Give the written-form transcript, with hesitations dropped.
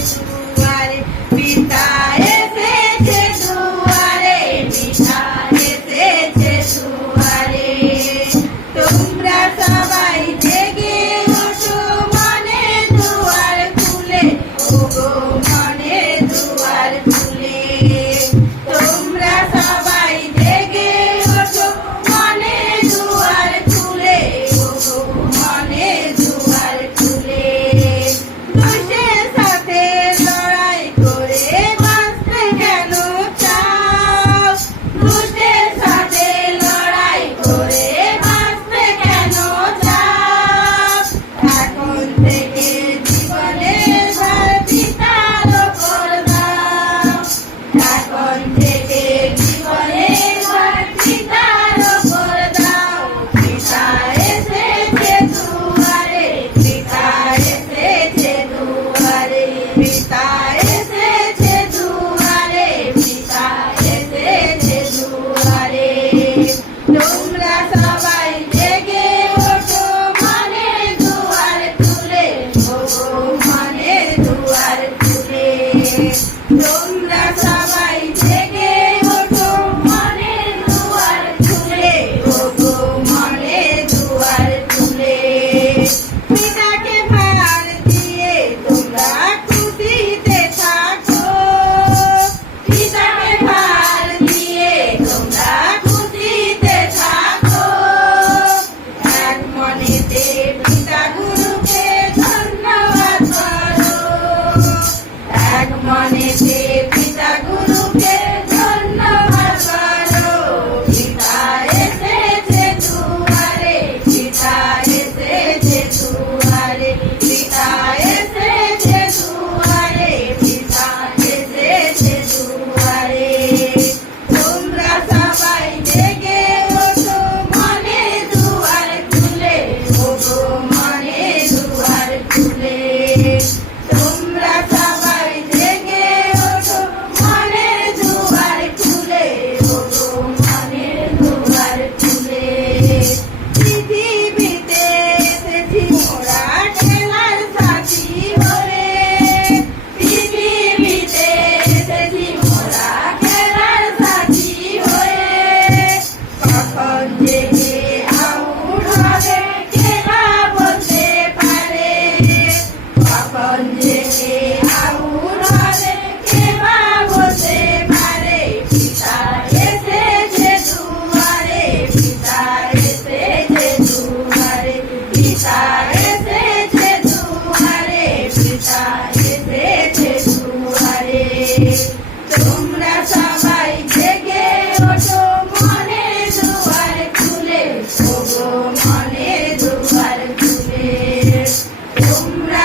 দুয়ারে পিতা এসেছে দুয়ারে পিতা এসেছে দুয়ারে তোমরা সবাই জেগে ওঠো মনে দুয়ার খুলে ওগো মনে দুয়ার খুলে তোমরা সবাই জেগে ওঠো মনে দুয়ার খুলে ওগো মনে দুয়ার খুলে দুষ্টের সাথে লড়াই করে বাঁচতে কেন চাও দুষ্টের সাথে লড়াই করে বাঁচতে কেন চাও এখন থেকে জীবনের ভার পিতার ওপর দাও এখন থেকে জীবনের ভার পিতার ওপর দাও পিতা এসেছে দুয়ারে পিতা এসেছে দুয়ারে পিতা এসেছে দুয়ারে পিতা এসেছে দুয়ারে তোমরা সবাই জেগে ওঠো মনে দুয়ার খুলে ওগো মনে দুয়ার খুলে তোমরা সবাই জেগে ওঠো মনে দুয়ার খুলে ওগো মনে দুয়ার খুলে পিতাকে ভার দিয়ে তোমরা খুশিতে থাকো পিতাকে ভার দিয়ে তোমরা খুশিতে থাকো এক মনেতে পিতা গুরুকে ধন্যবাদ করো এক মনেতে পিতা গুরুকে ধন্যবাদ করো পিতা এসেছে দুয়ারে পিতা এসেছে দুয়ারে পিতা এসেছে দুয়ারে পিতা এসেছে দুয়ারে তোমরা সবাই জেগে ওঠো মনে দুয়ার খুলে ওগো মনে দুয়ার খুলে তোমরা সবাই জেগে ওঠো মনে দুয়ার খুলে ওগো মনে দুয়ার খুলে পৃথিবীতে এসেছি মোরা খেলার সাথী হয়ে পৃথিবীতে এসেছি মোরা খেলার সাথী হয়ে কখন জেগে আউট হবে কে বা বলতে পারে কখন জেগে আউট হবে কে বা বলতে পারে পিতা এসেছে দুয়ারে পিতা এসেছে দুয়ারে পিতা এসেছে দুয়ারে পিতা এসেছে দুয়ারে তোমরা সবাই জেগে ওঠো মনে দুয়ার খুলে ওগো মনে দুয়ার খুলে তোমরা